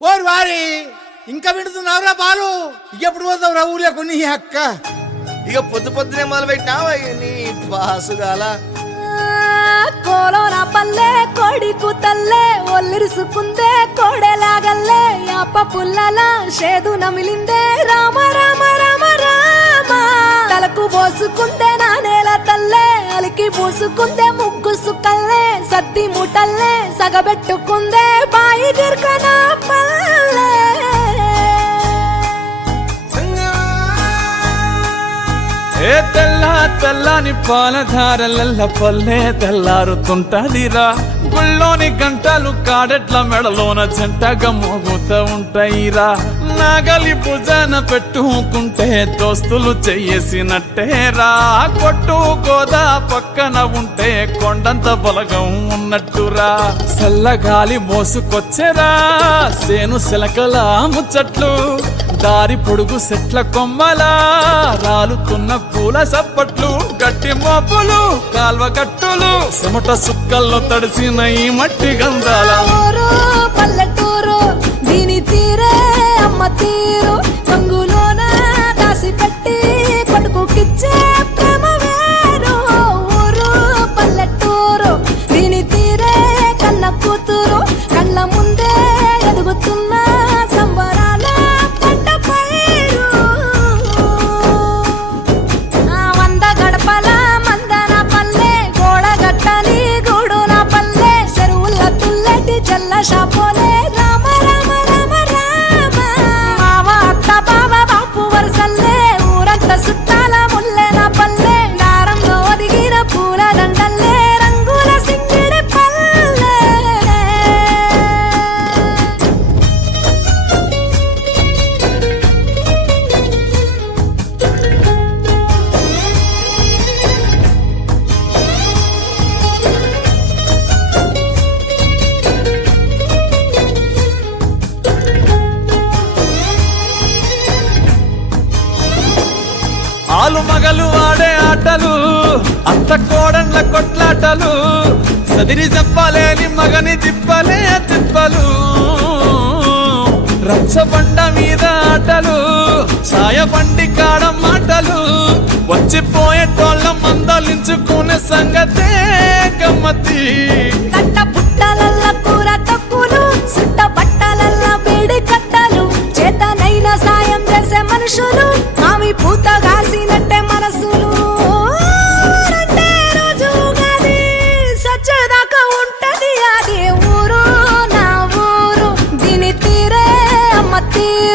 ఓరు వారి ఇంకా వింటున్నావురా బాలు ఎప్పుడు పోతావురా ఊళ్ళో కొన్ని అక్క ఇక పొద్దు పొద్దునే మొదలు పెట్టినావా నీ బాసుగాల కోలోన పల్లె కోడి కూతల్లే ఒల్లిరుసుకుందే కోడెలాగల్లే యాప పుల్లల షేదు నమిలిందే రామ రామ రామ రామ తలకు పోసుకుందే నానేల తల్లే అలికి పూసుకుందే ముగ్గు సుక్కల్లే సత్తి మూటల్లే సగబెట్టుకుందే బాయి దిర్కన పల్లె ఏ తెల్ల తెల్లని పాలధారలల్ల పల్లె తెల్లారుతుంటదిరా గుళ్ళోని గంటలు కాడెట్ల మెడలోన జంటగా మోగుతూ ఉంటాయిరా నాగలి భుజాన పెట్టుకుంటే దోస్తులు చెయ్యేసినట్టేరా కొట్టు గోదా పక్కన ఉంటే కొండంత బలగం ఉన్నట్టురా చల్లగాలి మోసుకొచ్చెరా సేను సిలకల ముచ్చట్లు దారి పొడుగు సెట్ల కొమ్మలా రాలుతున్న పూల సప్పట్లు గట్టి మోపులు కాల్వ కట్టులు చెమట సుక్కల్లో తడిసిన ఈ మట్టి గంధాల పల్లెటూరు దీని తీరే అమ్మ తీరు రంగులోన దాసి పెట్టి కొడుకుకిచ్చే ప్రేమ వేరు ఊరు పల్లెటూరు దీని తీరే కన్న కూతురు కళ్ళ ముందే ఎదుగుతున్న సంబరాల పంట పైరు వంద గడపల మందన పల్లె గోడ గట్టని గూడున పల్లె చెరువుల తుల్లటి జల్ల షాపోలే రామ రామ రామ రామ మావ అత్త బావ బాపు వరసల్లే ఊరంత సుట్టాల ముల్లెన పల్లె దారంలో ఒదిగిన పూల దండల్లే రంగుల సింగిడి పల్లె ఆలు మగలు ఆడే ఆటలు అంత కోడన్ల కొట్లాటలు సదిరి చెప్పలేని మగని తిప్పలే తిప్పలు రచ్చబండ మీద ఆటలు సాయబండి కాడ మాటలు వచ్చిపోయేటోళ్ళ మందలించుకునే సంగతే గమ్మతి కట్ట పుట్టలల్ల కూర తక్కులు సుట్ట బట్టలల్ల వేడి కట్టలు చేతనైన సాయం చేసే మనుషులు ఆమె పూత కాసినట్టే మనసులు ఊరంటే రోజు ఉగాది, సచ్చేదాకా ఉంటది అది ఊరు నా ఊరు దీని తీరే అమ్మ తీరు